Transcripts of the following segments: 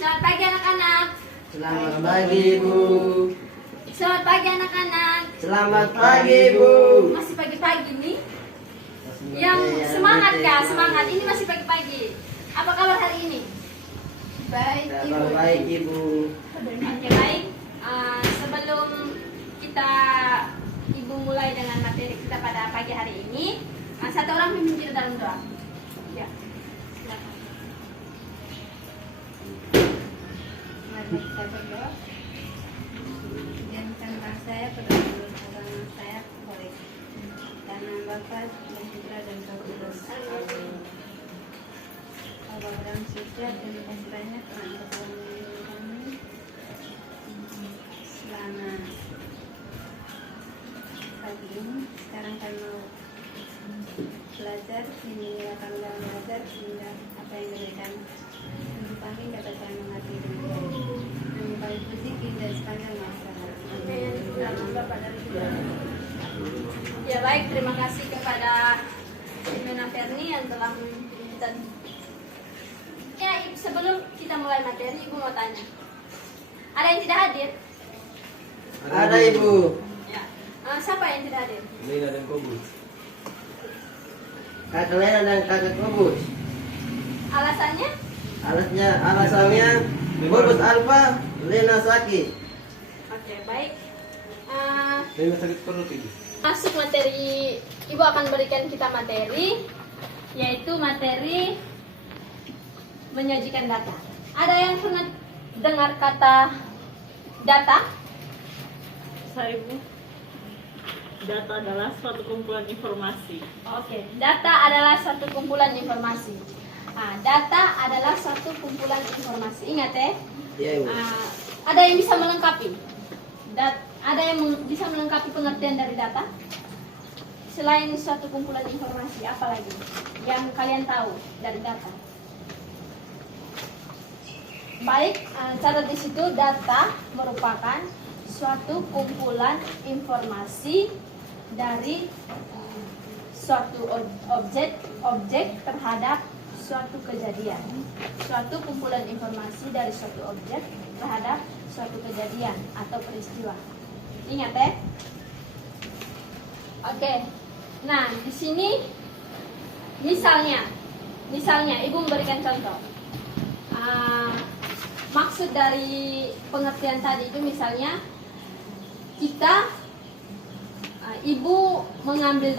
Selamat pagi anak-anak. Selamat pagi, Bu. Selamat pagi anak-anak. Selamat pagi, Bu. Masih pagi-pagi nih. Yang semangat Kak, semangat. Ini masih pagi-pagi. Apa kabar hari ini? Baik, Ibu. Kabar baik, Ibu. Oke, baik. Sebelum kita Ibu mulai dengan materi kita pada pagi hari ini, satu orang memimpin dalam doa. Ya. Silakan. Mari kita berdoa. Jadikanlah saya pedoman agama saya baik. Karena Bapa dan Putra dan Roh Kudus. Amin. Bapa dalam surga, terima kasih banyak Tuhan telah melindungi kami selama pagi ini. Sekarang kami mau belajar, ini akan belajar sehingga apa yang diberikan untuk kami dapat kami mengerti dengan baik. Kami paling puji kita sepanjang masa. Amin. Dalam Bapa dan Putra. Ya baik, terima kasih kepada Nona Ferni yang telah memimpin. Ya, sebelum kita mulai materi, Ibu mau tanya. Ada yang tidak hadir? Ada, Ibu. Ya. Siapa yang tidak hadir? Lena dan Kobus. Kakak Lena dan kakak Kobus. Alasannya? Alasannya Kobus Alfa, Lena sakit. Oke, baik. Lena sakit perut, Ibu. Masuk materi, Ibu akan berikan kita materi, yaitu materi menyajikan data. Ada yang pernah dengar kata data? Saya Bu, data adalah suatu kumpulan informasi. Oke, data adalah satu kumpulan informasi. Data adalah satu kumpulan informasi. Ingat ya. Iya, Ibu. Ada yang bisa melengkapi? Ada yang bisa melengkapi pengertian dari data? Selain suatu kumpulan informasi, apa lagi yang kalian tahu dari data? Baik, catat di situ, data merupakan suatu kumpulan informasi dari suatu objek terhadap suatu kejadian. Suatu kumpulan informasi dari suatu objek terhadap suatu kejadian atau peristiwa. Ingat ya? Oke. Nah, di sini misalnya Ibu memberikan contoh. Maksud dari pengertian tadi itu misalnya Ibu mengambil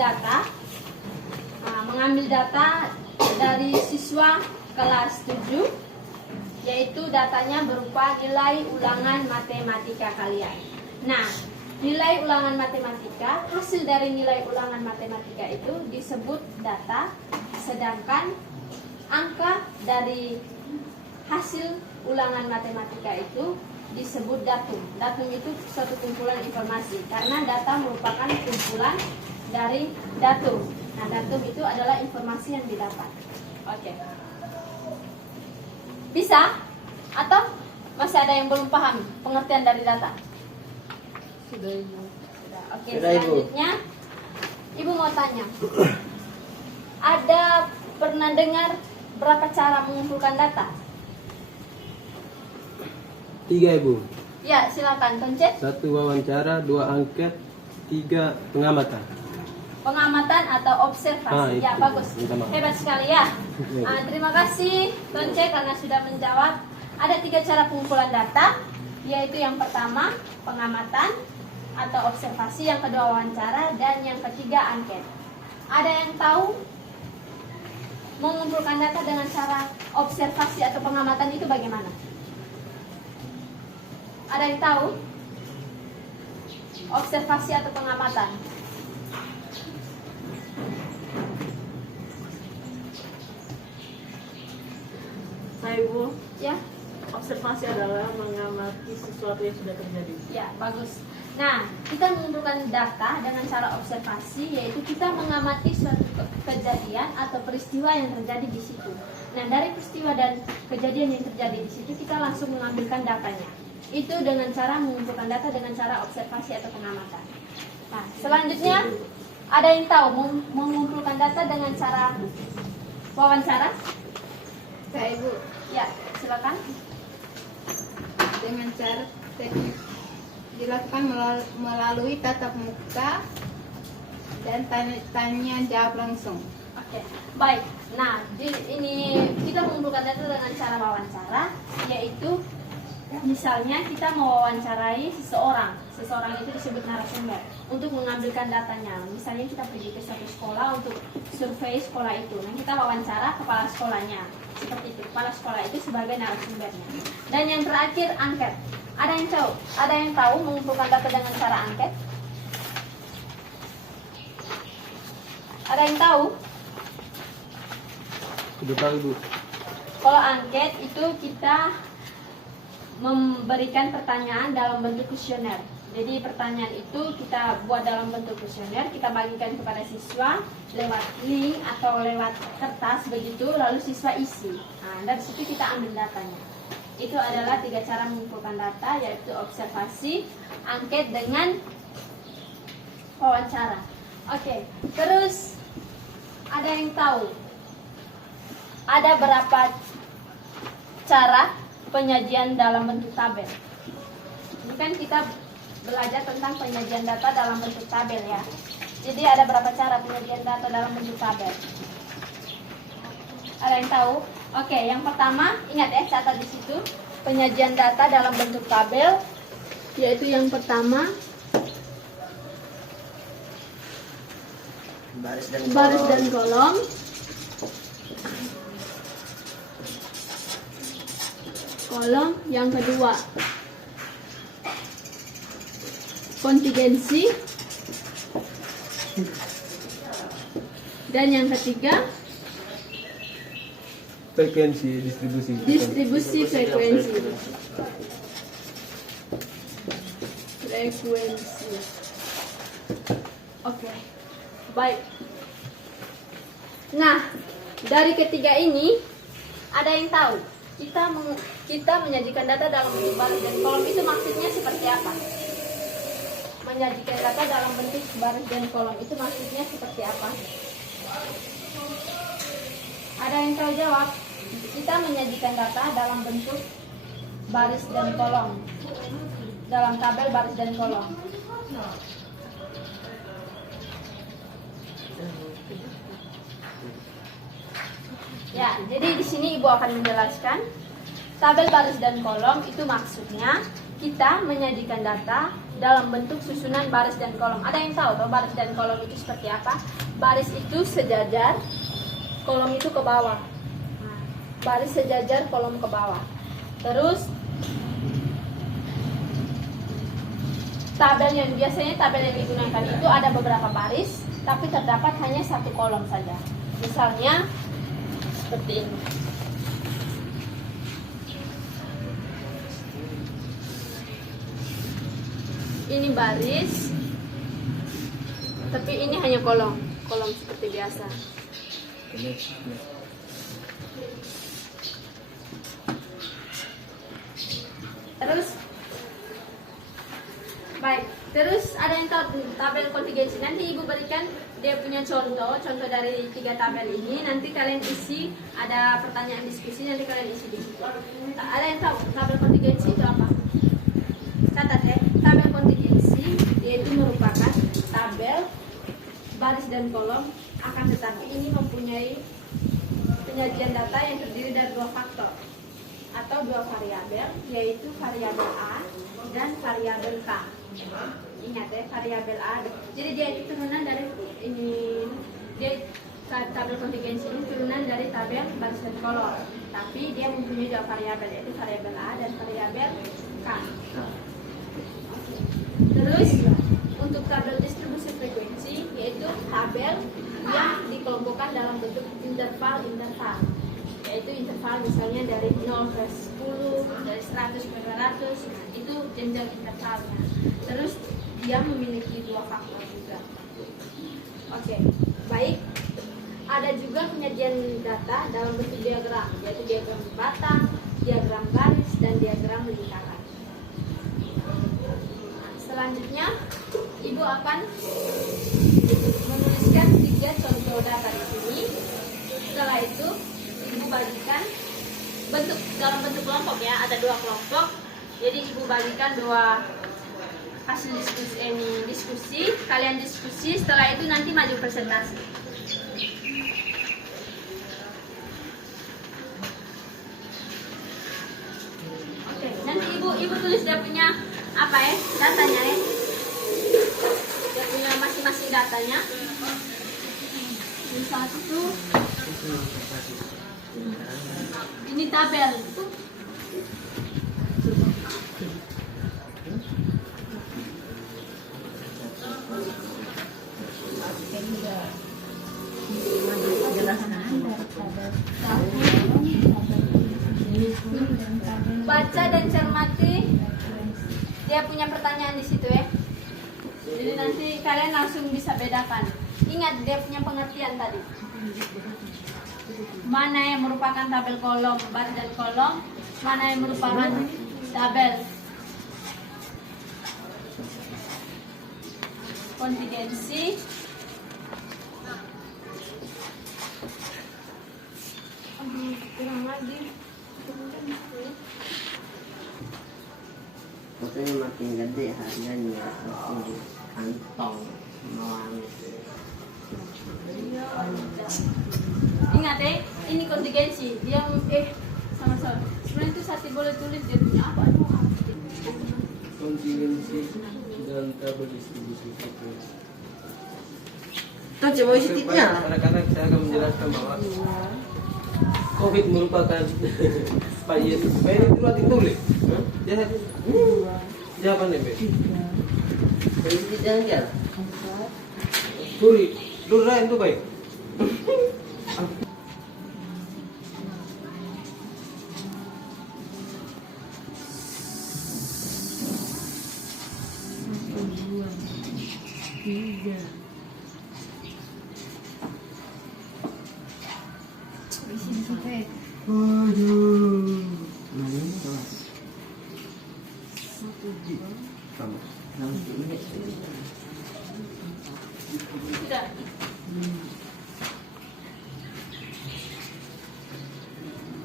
data dari siswa kelas 7, yaitu datanya berupa nilai ulangan matematika kalian. Nah, nilai ulangan matematika, hasil dari nilai ulangan matematika itu disebut data, sedangkan angka dari hasil ulangan matematika itu disebut datum. Datum itu suatu kumpulan informasi karena data merupakan kumpulan dari datum. Nah, datum itu adalah informasi yang didapat. Oke. Bisa? Atau masih ada yang belum paham pengertian dari data? Sudah Ibu. Sudah. Oke, Sudah, Ibu. selanjutnya Ibu mau tanya. Ada pernah dengar berapa cara mengumpulkan data? 3, Ibu. Ya, silakan Toncet. 1 wawancara, 2 angket, 3 pengamatan. Pengamatan atau observasi. Ya, Itu. bagus. Minta maaf. Hebat sekali ya. Iya. Terima kasih Toncet karena sudah menjawab. Ada 3 cara pengumpulan data, yaitu yang pertama pengamatan atau observasi, yang kedua wawancara, dan yang ketiga angket. Ada yang tahu mengumpulkan data dengan cara observasi atau pengamatan itu bagaimana? Ada yang tahu? Observasi atau pengamatan? Saya Bu, Ya, observasi adalah mengamati sesuatu yang sudah terjadi. ya, bagus. Nah, kita mengumpulkan data dengan cara observasi, yaitu kita mengamati suatu kejadian atau peristiwa yang terjadi di situ. Nah, dari peristiwa dan kejadian yang terjadi di situ, kita langsung mengambilkan datanya. Itu dengan cara mengumpulkan data dengan cara observasi atau pengamatan. Nah, selanjutnya ada yang tahu mengumpulkan data dengan cara wawancara? Saya Ibu, Ya, silakan. dengan cara teknik dilakukan melalui tatap muka dan tanya jawab langsung. Oke, baik. Nah, ini kita mengumpulkan data dengan cara wawancara, yaitu misalnya kita mewawancarai seseorang itu disebut narasumber untuk mengambilkan datanya. Misalnya kita pergi ke satu sekolah untuk survei sekolah itu. Nah, kita wawancara kepala sekolahnya. Seperti itu, kepala sekolah itu sebagai narasumbernya. Dan yang terakhir, angket. Ada yang tahu mengumpulkan data dengan cara angket? Ada yang tahu? Udah tahu Bu. Kalau angket itu kita memberikan pertanyaan dalam bentuk kuesioner. Jadi pertanyaan itu kita buat dalam bentuk kuesioner, kita bagikan kepada siswa lewat link atau lewat kertas begitu, lalu siswa isi. Nah, dari situ kita ambil datanya. Itu adalah 3 cara mengumpulkan data, yaitu observasi, angket, dengan wawancara. Oke, terus ada yang tahu ada berapa cara penyajian dalam bentuk tabel? Ini kan kita belajar tentang penyajian data dalam bentuk tabel ya. Jadi ada berapa cara penyajian data dalam bentuk tabel? Ada yang tahu? Oke, yang pertama, ingat ya, catat di situ. Penyajian data dalam bentuk tabel, yaitu yang pertama baris dan kolom. Kolom. Yang kedua, kontingensi. Dan yang ketiga, Frekuensi distribusi frekuensi. Oke, baik. Nah, dari ketiga ini ada yang tahu kita menyajikan data dalam bentuk baris dan kolom itu maksudnya seperti apa? Menyajikan data dalam bentuk baris dan kolom itu maksudnya seperti apa? Ada yang tahu jawab? Kita menyajikan data dalam bentuk baris dan kolom, dalam tabel baris dan kolom. Ya, jadi di sini Ibu akan menjelaskan tabel baris dan kolom itu maksudnya kita menyajikan data dalam bentuk susunan baris dan kolom. Ada yang tahu baris dan kolom itu seperti apa? Baris itu sejajar, kolom itu ke bawah. Nah, baris sejajar, kolom ke bawah. Terus tabel yang biasanya tabel yang digunakan itu ada beberapa baris, tapi terdapat hanya satu kolom saja. Misalnya seperti ini. Ini baris, tapi ini hanya kolom seperti biasa. Terus ada yang tahu tabel kontingensi. Nanti Ibu berikan dia punya contoh dari 3 tabel ini. Nanti kalian isi, ada pertanyaan diskusi, nanti kalian isi di situ. Ada yang tahu tabel kontingensi itu apa? Catat ya, tabel kontingensi yaitu merupakan tabel baris dan kolom, akan tetapi ini mempunyai penyajian data yang terdiri dari 2 faktor atau 2 variabel, yaitu variabel A dan variabel K. Ingat ya, variabel A. Jadi dia itu turunan dari ini, dia tabel kontingensi ini turunan dari tabel baris dan kolom, tapi dia mempunyai 2 variabel, yaitu variabel A dan variabel K. Terus untuk tabel distribusi frekuensi, yaitu tabel yang dikelompokkan dalam bentuk interval, yaitu interval misalnya dari 0 ke 10, dari 100 ke 200, itu jenjang intervalnya. Terus dia memiliki 2 faktor juga. Oke, baik. Ada juga penyajian data dalam bentuk diagram, yaitu diagram batang, diagram garis, dan diagram lingkaran. Selanjutnya, Ibu akan menuliskan 3 contoh data di sini. Setelah itu, Ibu bagikan dalam bentuk kelompok ya, ada 2 kelompok. Jadi ibu bagikan dua hasil diskusi, kalian diskusi, setelah itu nanti maju presentasi. Oke, nanti ibu tulis dia punya apa ya, datanya ya. Dia punya masing-masing datanya. Ini satu, ini tabel. Baca dan cermati, dia punya pertanyaan di situ ya. Jadi nanti kalian langsung bisa bedakan. Ingat dia punya pengertian tadi. Mana yang merupakan tabel kolom, baris dan kolom, mana yang merupakan tabel kontingensi, kurang lagi. Fotonya makin gede harganya, makin kantong mewangi. Ingat ini kontingensi. Dia sama-sama. Sebenarnya itu Sati boleh tulis dia punya apa? Kontingensi dan tabel distribusi frekuensi. Tuh coba isi tipnya lah. Anak-anak saya akan menjelaskan bahwa COVID merupakan Pak Yesus. Pak ini dulu hati tulis. Jawaban nih, Be. Isi janggal. Turi, durain tuh baik. Sudah.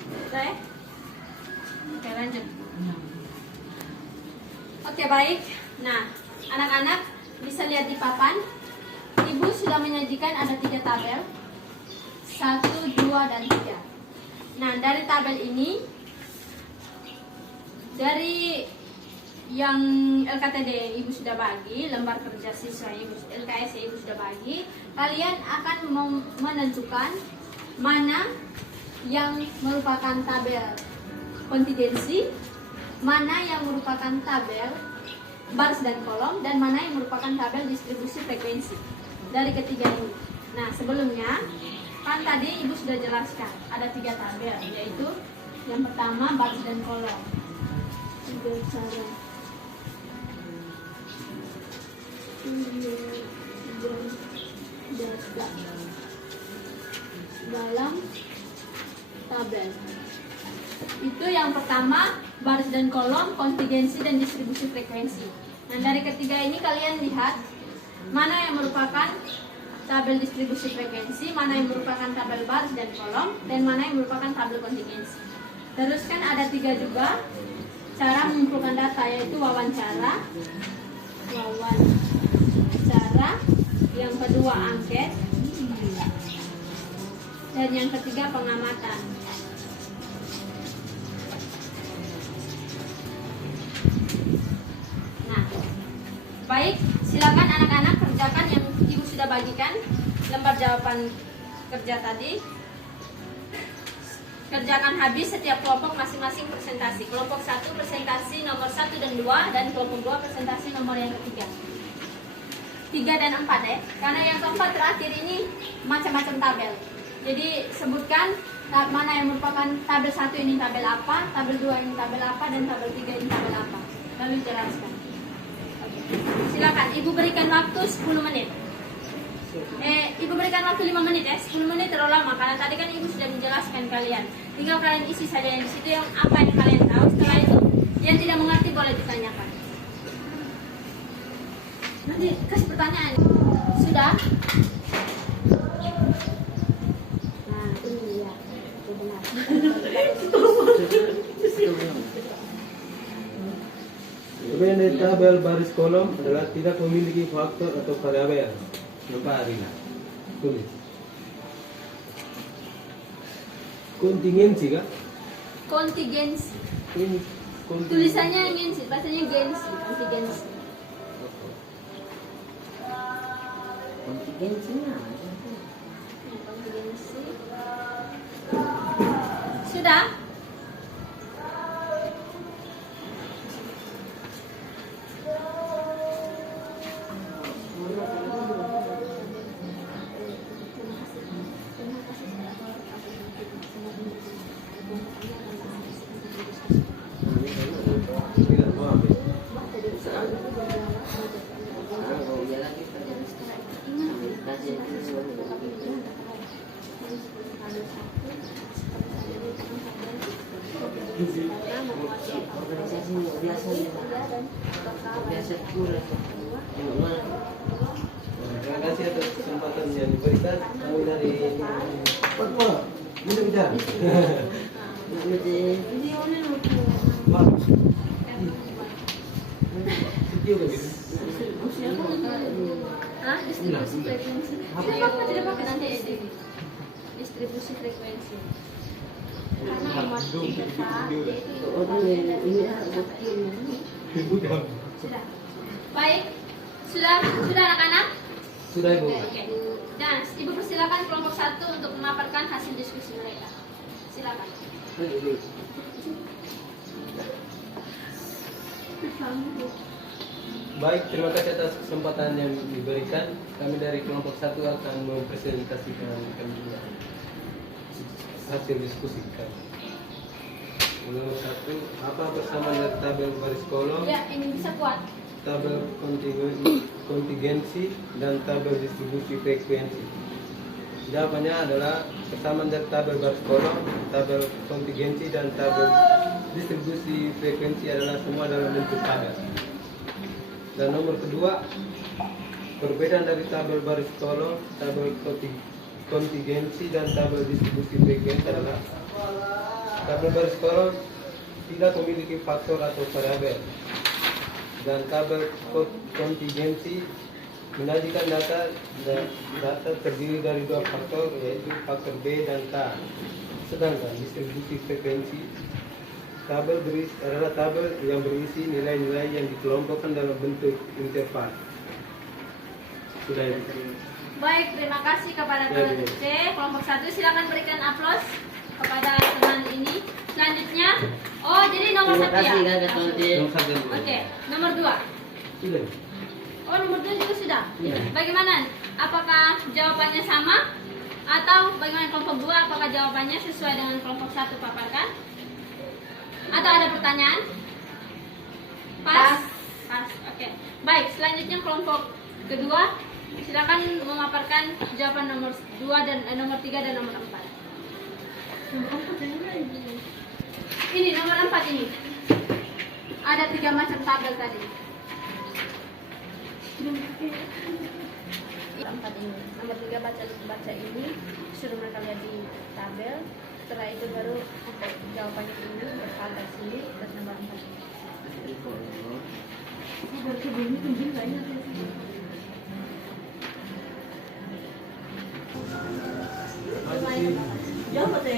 Sudah ya? Oke, lanjut. Oke, baik. Nah, anak-anak bisa lihat di papan. Ibu sudah menyajikan ada 3 tabel. 1, 2, dan 3. Nah, dari tabel ini, dari yang LKTD ibu sudah bagi, lembar kerja siswa ibu, LKS ibu sudah bagi, kalian akan menentukan mana yang merupakan tabel kontingensi, mana yang merupakan tabel baris dan kolom, dan mana yang merupakan tabel distribusi frekuensi dari ketiga ini. Nah, sebelumnya kan tadi ibu sudah jelaskan ada 3 tabel, yaitu yang pertama baris dan kolom. Dalam tabel itu yang pertama baris dan kolom, kontingensi dan distribusi frekuensi. Nah, dari ketiga ini kalian lihat mana yang merupakan tabel distribusi frekuensi, mana yang merupakan tabel baris dan kolom, dan mana yang merupakan tabel kontingensi. Terus kan ada 3 juga cara mengumpulkan data, yaitu wawancara, yang kedua angket, dan yang ketiga pengamatan. Nah, baik, silakan anak-anak kerjakan yang ibu sudah bagikan lembar jawaban kerja tadi. Kerjakan habis setiap kelompok masing-masing presentasi. Kelompok 1 presentasi nomor 1 dan 2, dan kelompok 2 presentasi nomor yang ketiga. 3 dan 4 ya. Karena yang keempat terakhir ini macam-macam tabel. Jadi sebutkan mana yang merupakan tabel 1 ini tabel apa, tabel 2 ini tabel apa, dan tabel 3 ini tabel apa. Lalu jelaskan. Oke. Silakan ibu berikan waktu 10 menit. Ibu berikan waktu 5 menit ya. 10 menit terlalu lama karena tadi kan ibu sudah menjelaskan kalian. Tinggal kalian isi saja yang di situ yang apa yang kalian tahu. Setelah itu yang tidak mengerti boleh ditanyakan. Nanti kasih pertanyaan. Sudah? Nah, ini ya. Itu benar. tabel baris kolom adalah tidak memiliki faktor atau variabel. Nampak Arina? Tulis. Kontingensi kah? Kontingensi. Ini Tulisannya gensi, bahasanya gensi, kontingensi. Kontingensinya. Kontingensi. Sudah? tidak mau ambil. Oh, iya lagi. Kasih siswa. Organisasi biasa ya. Biasa kurang. Terima kasih atas kesempatan yang diberikan. Kami dari Papua. Bisa bicara. Maaf. Setia begitu. Hah? Distribusi frekuensi. Tidak apa-apa, tidak apa-apa, nanti edit. Distribusi frekuensi. Karena nomor 3 Pak, yaitu Oh, ini bukti. sudah. Baik, sudah anak-anak? Sudah Ibu. Oke. Dan Ibu persilakan kelompok 1 untuk memaparkan hasil diskusi mereka. Silakan. Baik, terima kasih atas kesempatan yang diberikan. Kami dari kelompok 1 akan mempresentasikan hasil diskusi kami. Nomor 1, apa persamaan dari tabel baris kolom, Ya, ini bisa kuat. tabel kontingensi, dan tabel distribusi frekuensi? Jawabannya adalah persamaan dari tabel baris kolom, tabel kontingensi, dan tabel distribusi frekuensi adalah semua dalam bentuk tabel. Dan nomor kedua, perbedaan dari tabel baris kolom, tabel kontingensi, dan tabel distribusi frekuensi adalah tabel baris kolom tidak memiliki faktor atau variabel, dan tabel kontingensi menyajikan data terdiri dari dua faktor, yaitu faktor B dan K. Sedangkan distribusi frekuensi adalah tabel yang berisi nilai-nilai yang dikelompokkan dalam bentuk interval. Sudah ya? Baik, terima kasih kepada Ya, kelompok C. Kelompok 1 silakan berikan aplaus kepada teman ini. Selanjutnya, oh jadi nomor 1 Terima ya? kasih Kakak Tonti. Nomor satu yang dulu. Oke, nomor 2. Sudah. Oh, nomor 2 juga sudah? Ya. Bagaimana? Apakah jawabannya sama? Atau bagaimana kelompok 2? Apakah jawabannya sesuai dengan kelompok 1 paparkan? Atau ada pertanyaan? Pas? Pas, oke. Baik, selanjutnya kelompok kedua. Silakan memaparkan jawaban nomor 2 dan nomor 3 dan nomor 4. Nomor 4 yang mana ini? Ini nomor 4 ini. Ada 3 macam tabel tadi. Empat ini. Nomor 3 baca ini, suruh mereka lihat di tabel. Setelah itu baru jawabannya ini bertabel sini terus nomor 4 ini. Ya, pada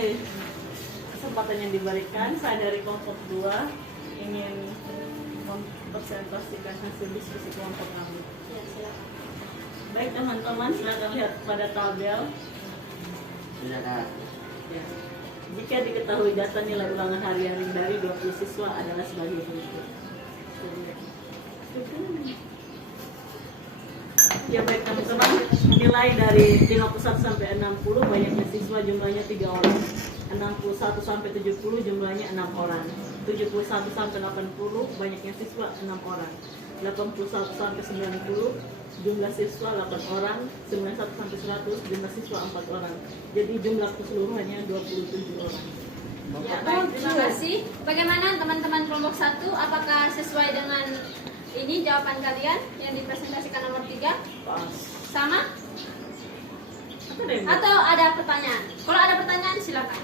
kesempatan yang diberikan, saya dari kelompok 2 ingin mempresentasikan hasil diskusi kelompok kami. Ya, silakan. Baik teman-teman, silakan lihat pada tabel. Silakan. Ya. Jika diketahui data nilai ulangan harian dari 20 siswa adalah sebagai berikut. Ya baik teman-teman, nilai dari 51 sampai 60 banyaknya siswa jumlahnya 3 orang. 61 sampai 70 jumlahnya 6 orang. 71 sampai 80 banyaknya siswa 6 orang. 81 sampai 90 jumlah siswa 8 orang. 91 sampai 100 jumlah siswa 4 orang. Jadi jumlah keseluruhannya 27 orang. Ya, baik, terima kasih. Bagaimana teman-teman kelompok 1? Apakah sesuai dengan ini jawaban kalian yang dipresentasikan nomor 3? Pas. Sama? Apa Atau ada pertanyaan? Kalau ada pertanyaan silakan.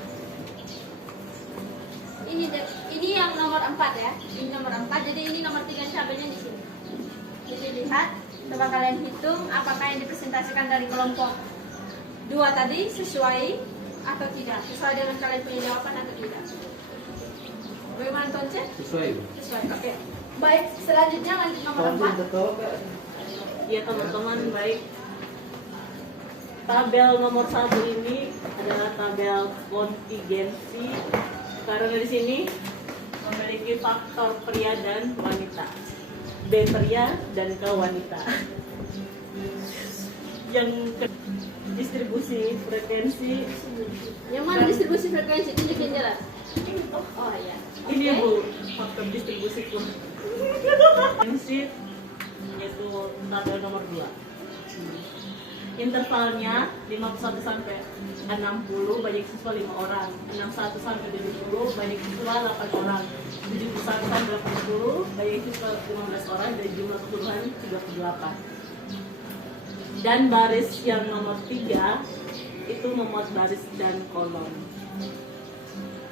ini yang nomor 4 ya. Ini nomor 4, jadi ini nomor 3 tabelnya di sini. Jadi lihat, coba kalian hitung apakah yang dipresentasikan dari kelompok 2 tadi sesuai atau tidak, sesuai dengan kalian punya jawaban atau tidak. Bagaimana Tonce? Sesuai. Sesuai. Oke. Baik, selanjutnya lanjut nomor 4. Ya teman-teman, baik. Tabel nomor 1 ini adalah tabel kontingensi karena di sini memiliki faktor pria dan wanita. B pria dan K wanita. Yang distribusi frekuensi. Yang mana distribusi frekuensi? Tunjukin jelas. Oh iya. Ini Oke. Bu, faktor distribusi frekuensi yaitu tabel nomor 2. Intervalnya 51 sampai 60 banyak siswa 5 orang, 61 sampai 70 banyak siswa 8 orang, 71 sampai 80 banyak siswa 15 orang dan jumlah keseluruhan 38. Dan baris yang nomor 3 itu memuat baris dan kolom.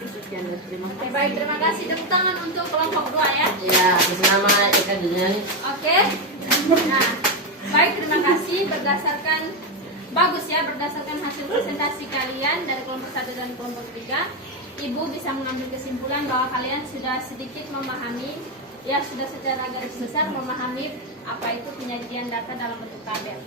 Sekian, terima Oke, kasih. baik, terima kasih. Tepuk tangan untuk kelompok 2 ya. Ya, atas nama Eka Duniani. Oke. Nah, baik, terima kasih. Bagus ya, berdasarkan hasil presentasi kalian dari kelompok 1 dan kelompok 3, Ibu bisa mengambil kesimpulan bahwa kalian sudah sedikit memahami, ya sudah secara garis besar memahami apa itu penyajian data dalam bentuk tabel.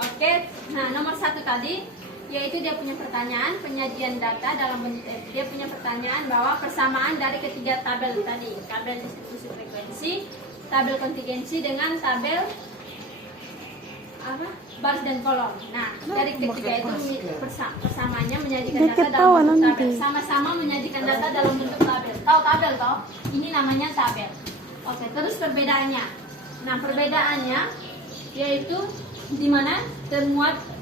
Oke, nah nomor 1 tadi, yaitu dia punya pertanyaan penyajian data dalam bentuk, dia punya pertanyaan bahwa persamaan dari ketiga tabel tadi, tabel distribusi frekuensi, tabel kontingensi dengan tabel apa? Baris dan kolom. Nah, dari ketiga itu persamaannya menyajikan data dalam bentuk tabel. Sama-sama menyajikan data dalam bentuk tabel. Tahu tabel toh? Ini namanya tabel. Oke, terus perbedaannya. Nah, perbedaannya yaitu di mana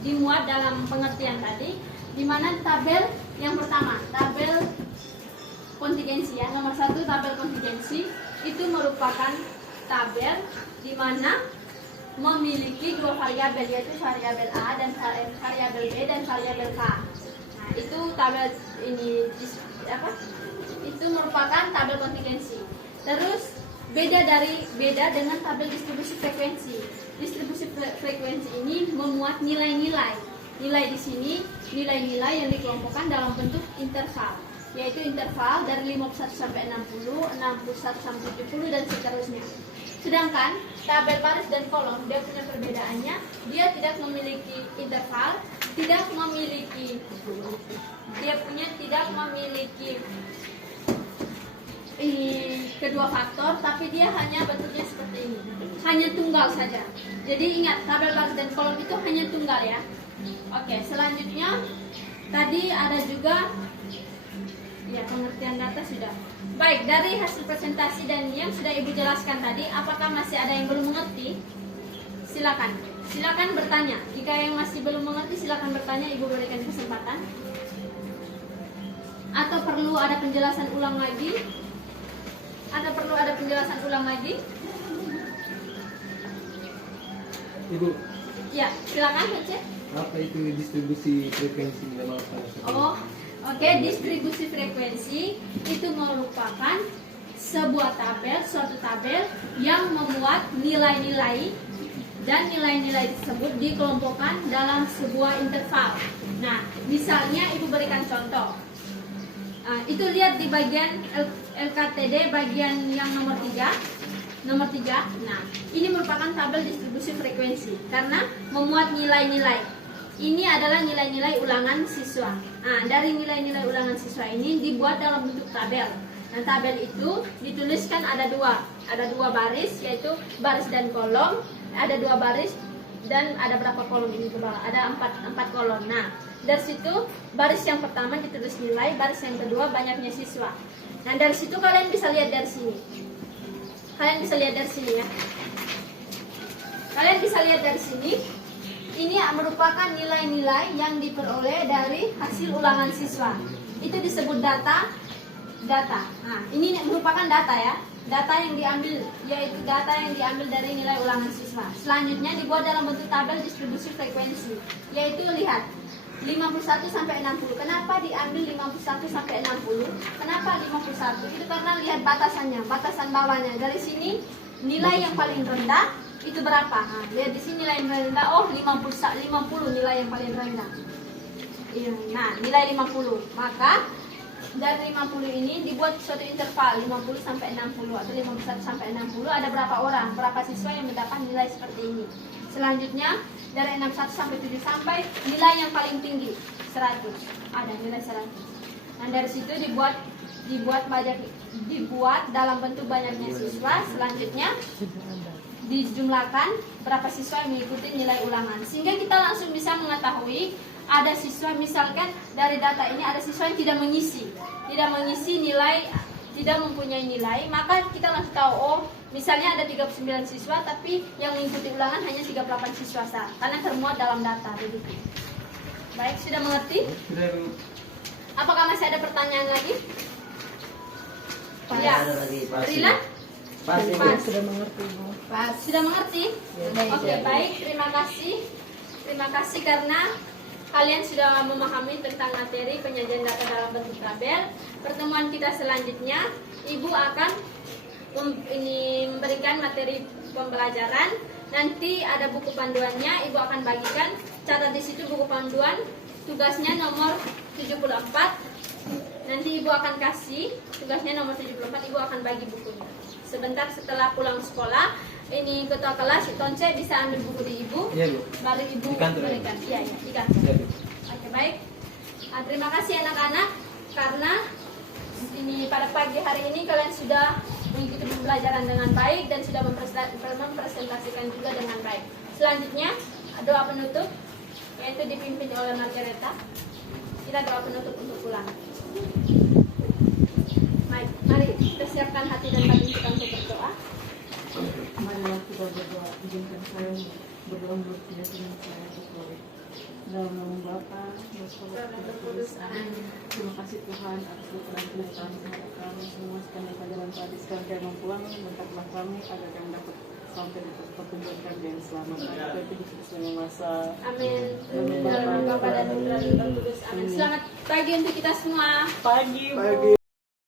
dimuat dalam pengertian tadi, di mana tabel yang pertama, tabel kontingensi ya, nomor 1 tabel kontingensi itu merupakan tabel di mana memiliki 2 variabel, yaitu variabel A dan variabel B dan variabel K. Nah, itu tabel ini itu merupakan tabel kontingensi. Terus beda dengan tabel distribusi frekuensi. Distribusi frekuensi ini memuat nilai-nilai. Nilai di sini nilai-nilai yang dikelompokkan dalam bentuk interval, yaitu interval dari 51 sampai 60, 61 sampai 70 dan seterusnya. Sedangkan tabel baris dan kolom dia punya perbedaannya, dia tidak memiliki interval, tidak memiliki kedua faktor, tapi dia hanya bentuknya seperti ini, hanya tunggal saja. Jadi ingat, tabel baris dan kolom itu hanya tunggal ya. Oke, selanjutnya tadi ada juga ya pengertian data sudah. Baik, dari hasil presentasi dan yang sudah Ibu jelaskan tadi, apakah masih ada yang belum mengerti? Silakan bertanya. Jika yang masih belum mengerti, silakan bertanya, Ibu berikan kesempatan. Atau perlu ada penjelasan ulang lagi? Ibu, Ya, silakan Cece. apa itu distribusi frekuensi dalam Oh, oke, distribusi frekuensi itu merupakan sebuah tabel, suatu tabel yang memuat nilai-nilai dan nilai-nilai tersebut dikelompokkan dalam sebuah interval. Nah, misalnya Ibu berikan contoh. Itu lihat di bagian LKTD bagian yang nomor 3. Nah, ini merupakan tabel distribusi frekuensi karena memuat nilai-nilai. Ini adalah nilai-nilai ulangan siswa. Nah, dari nilai-nilai ulangan siswa ini dibuat dalam bentuk tabel. Nah, tabel itu dituliskan ada dua baris, yaitu baris dan kolom. Ada 2 baris dan ada berapa kolom ini ke bawah? Ada 4 kolom. Nah, dari situ baris yang pertama ditulis nilai, baris yang kedua banyaknya siswa. Nah, dari situ kalian bisa lihat dari sini. Ya. Kalian bisa lihat dari sini. Ini merupakan nilai-nilai yang diperoleh dari hasil ulangan siswa. Itu disebut data. Nah, ini merupakan data ya. Data yang diambil, yaitu data yang diambil dari nilai ulangan siswa. Selanjutnya dibuat dalam bentuk tabel distribusi frekuensi. Yaitu lihat, 51 sampai 60. Kenapa diambil 51 sampai 60? Kenapa 51? Itu karena lihat batasannya, batasan bawahnya. Dari sini nilai yang paling rendah itu berapa? Nah, lihat di sini nilai yang paling rendah. Oh, 50 nilai yang paling rendah. Iya. Nah, nilai 50. Maka dari 50 ini dibuat suatu interval 50 sampai 60 atau 51 sampai 60. Ada berapa orang, berapa siswa yang mendapat nilai seperti ini. Selanjutnya dari 61 sampai 7 sampai nilai yang paling tinggi 100. Ada nilai 100. Dan dari situ dibuat dalam bentuk banyaknya siswa. Selanjutnya dijumlahkan berapa siswa yang mengikuti nilai ulangan, sehingga kita langsung bisa mengetahui ada siswa, misalkan dari data ini ada siswa yang tidak mengisi nilai, tidak mempunyai nilai, maka kita langsung tahu, oh misalnya ada 39 siswa tapi yang mengikuti ulangan hanya 38 siswa saja, karena termuat dalam data begitu. Baik, sudah mengerti? Apakah masih ada pertanyaan lagi? Ya, Rila? Pas. Sudah mengerti, Bu. Sudah mengerti? Oke, baik. Terima kasih. Terima kasih karena kalian sudah memahami tentang materi penyajian data dalam bentuk tabel. Pertemuan kita selanjutnya, Ibu akan memberikan materi pembelajaran. Nanti ada buku panduannya, Ibu akan bagikan. Catat di situ buku panduan. Tugasnya nomor 74. Nanti Ibu akan kasih tugasnya nomor 74. Ibu akan bagi bukunya. Sebentar setelah pulang sekolah, ini ketua kelas Tonce bisa ambil buku di Ibu. Iya, Bu. Baru Ibu Di kantor, berikan. Iya, di kantor. Iya, Bu. Oke, baik. Terima kasih anak-anak karena ini pada pagi hari ini kalian sudah mengikuti pembelajaran dengan baik dan sudah mempresentasikan juga dengan baik. Selanjutnya doa penutup yaitu dipimpin oleh Margareta. Kita doa penutup untuk pulang. Baik, mari kita siapkan hati dan batin kita untuk berdoa. Marilah kita berdoa, izinkan saya berdoa menurut keyakinan saya sesuai dalam nama Bapa dan Putra Kudus. Amin. Terima kasih Tuhan atas berkenan terhadap kami semua sekalian pelajaran tadi. Sekarang kami mau pulang, berkatlah kami agar kami dapat sampai di pertemuan kami yang selamat. Kami Yesus yang masa. Amin. Dalam nama Bapa dan Putra dan Roh Kudus. Amin. Selamat pagi untuk kita semua. Pagi.